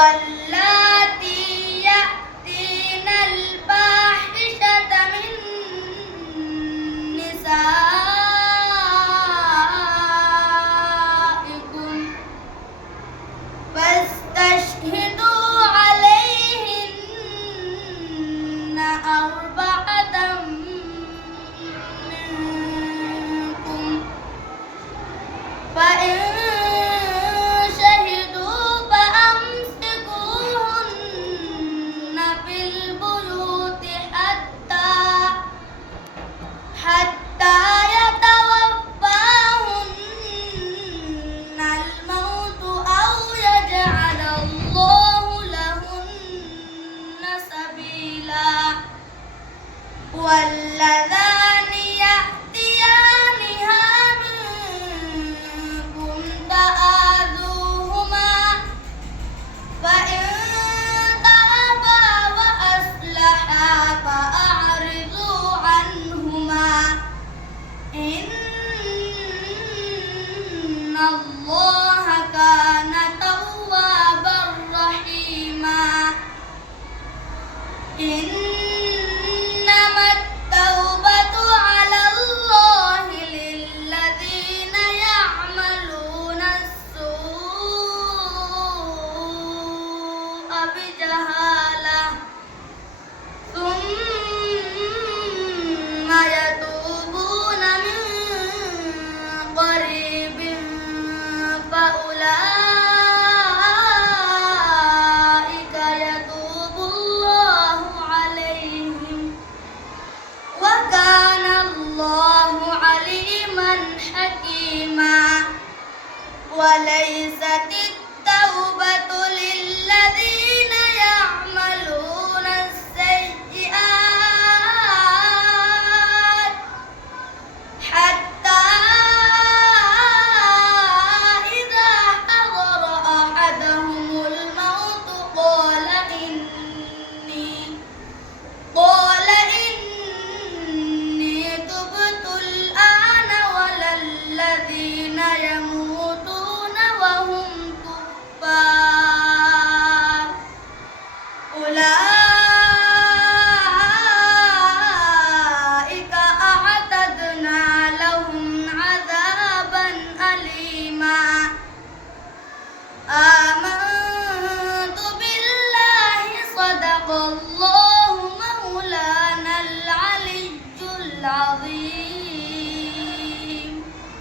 واللاتي يأتين الفاحشة من نسائكم فاستشهدوا عليهن أربعة منكم فإن شهدوا فأمسكوهن في البيوت حتى يتوفاهن الموت أو يجعل الله لهن سبيلا واللذان يأتيانها منكم فآذوهما فإن تابا وأصلحا فأعرضوا عنهما إن الله كان توابا رحيما إنما التوبة على الله للذين يعملون السوء بجهالة ثم يتوبون من قريب فأولئك يتوب الله عليهم وكان الله عليما حكيما وليست التوبة للذين يعملون السيئات حتى إذا حضر أحدهم الموت قال إني تبت الآن ولا الذين يموتون وهم كفار أولئك أعتدنا لهم عذابا أليما آمنت بالله صدق الله مولانا العلي العظيم.